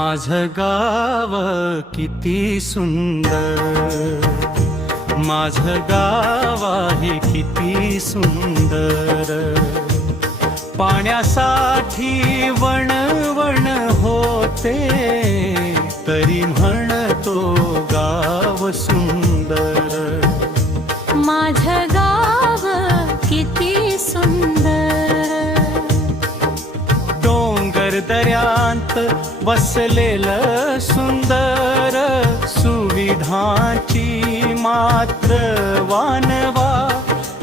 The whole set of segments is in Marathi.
माझं गाव किती सुंदर, माझं गाव आहे किती सुंदर. पाण्यासाठी वणवण होते, तरी म्हणतो गाव सुंदर. माझं गाव किती सुंदर. डोंगर दऱ्यांत वसलेलं सुंदर, सुविधांची मात्र वानवा,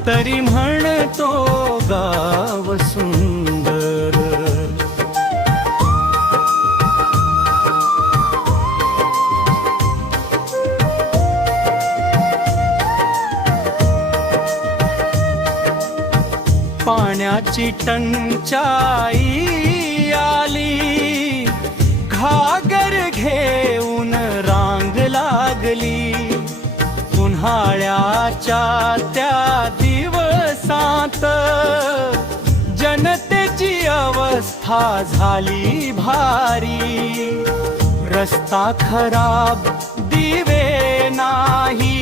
तरी म्हणतो गाव सुंदर. पाण्याची टंचाई आली, घागर घेऊन रांग लागली. उन्हाळ्याच्या त्या दिवसात जनतेची अवस्था झाली भारी. रस्ता खराब, दिवे नाही,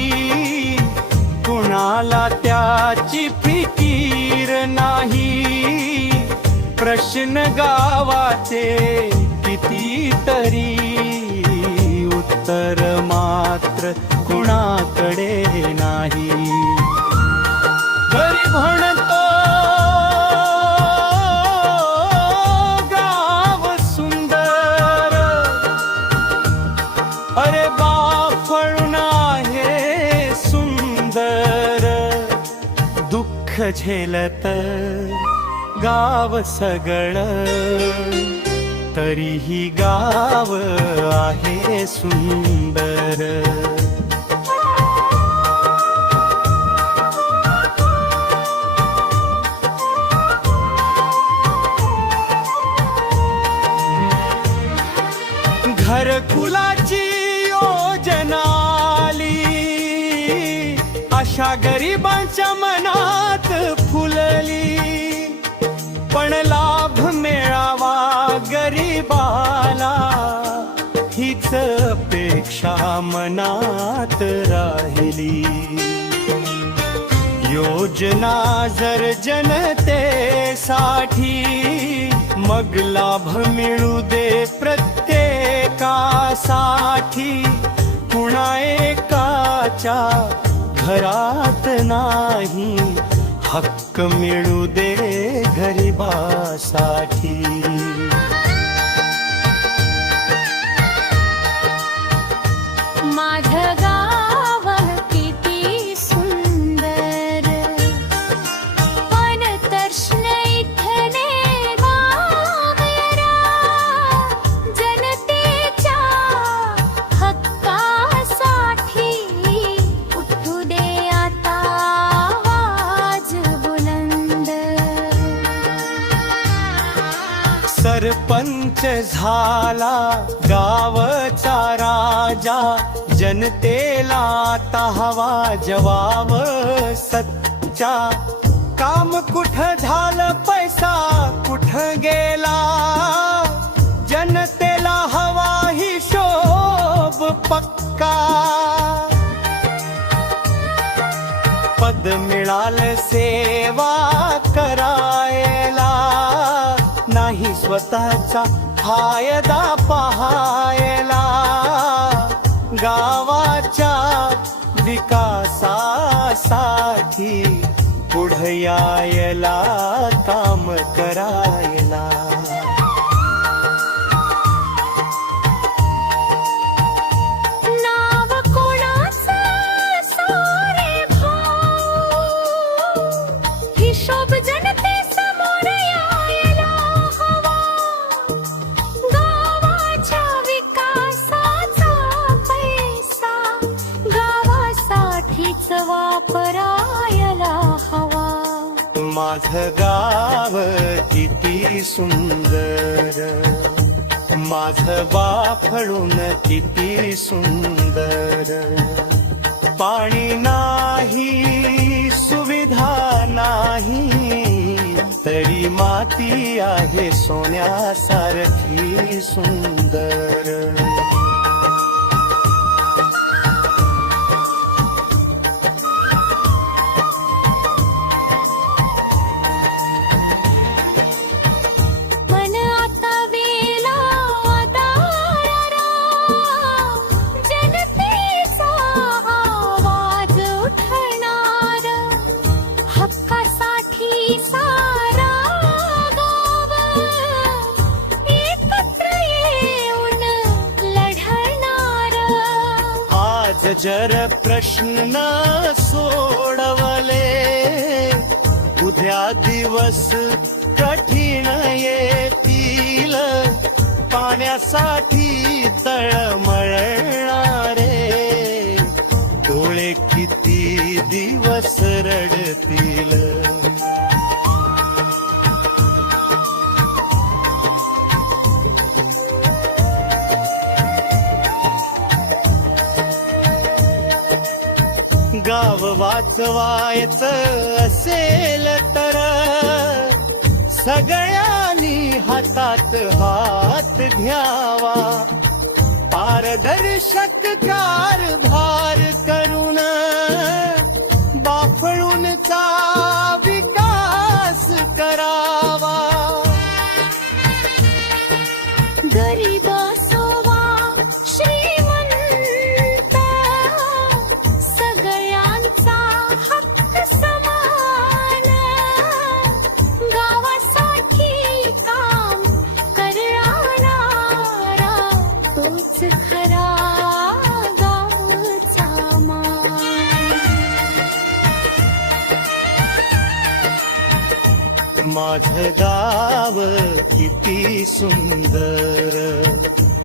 कुणाला त्याची फिकीर नाही. प्रश्न गावाचे कितीतरी, उत्तर मात्र कुणाकडे नाही. घरी म्हणतो गाव सुंदर, अरे बाफळून आहे सुंदर. दुःख झेलत गाव सगळं, तरीही गाव आहे सुंदर. घरकुलाची योजना आली, अशा गरिबांच्या मनात फुलली. पण लाभ मिळावा गरिबाला, हीच अपेक्षा मनात राहिली. योजना जर जनतेसाठी, मग लाभ मिळू दे प्रत्येकासाठी. कुणा एकाच्या घरात नाही, हक्क मिळू दे गरिबासाठी. माझं गाव किती सुंदर, पण तर्ष्ण इथने वावरा. जनतेच्या हक्कासाठी उठू दे आता आवाज बुलंद. सरपंच झाला गावचा राजा, जनतेला आता हवा जवाब सच्चा. काम कुठं झालं, पैसा कुठं गेला, जनतेला हवा हिशोब पक्का. पद मिळालं सेवा करायला, नाही स्वतःचा फायदा पाहायला. गावाच्या विकासासाठी पुढं यायला, काम करायला. नाव कोणाचं सारे भाऊ, हिशोब जनतेसमोर यायला हवा. गावाच्या विकासाचा पैसा गावासाठीच वापरायला हवा. माझं गाव किती सुंदर, माझं बाफळून किती सुंदर. पाणी नाही, सुविधा नाही, तरी माती आहे सोन्यासारखी सुंदर. मन आता वेला दारा, जनतेचा आवाज उठणार, हक्कासाठी सारा गाव एकत्र येऊन लढणार. आज जर प्रश्न सोडवले, उद्या दिवस कठीण येतील, पाण्यासाठी तळमळणारे डोळे किती दिवस रडतील. गाव वाचवायचं असेल तर सगळ्यांनी हातात हात घ्यावा. पारदर्शक कारभार करून बाफळूनचा विकास करावा. गरीब असो वा श्रीमंत, सगळ्यांचा हक्क समान. गावासाठी काम करणारा तोच खरा गावचा मान. माझं गाव किती सुंदर,